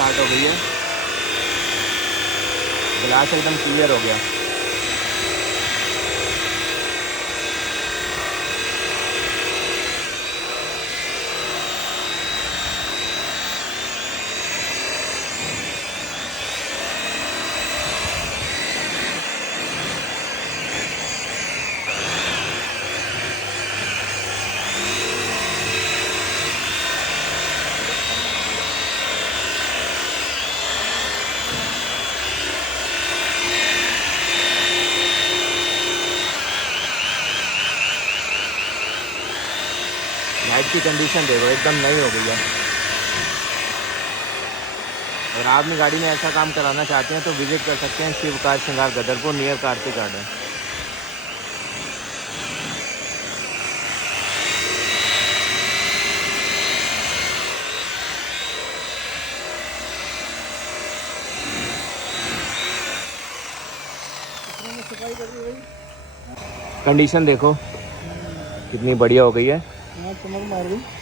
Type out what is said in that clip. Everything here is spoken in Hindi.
स्टार्ट हो गई है। ग्लास एकदम क्लियर हो गया। लाइट की कंडीशन देखो एकदम नई हो गई है। अगर आप अपनी गाड़ी में ऐसा काम कराना चाहते हैं तो विजिट कर सकते हैं शिव कार श्रृंगार गदरपुर नियर कार्तिक गार्डन। सफाई कर दी भाई। कंडीशन देखो कितनी बढ़िया हो गई है। चमक मार गई।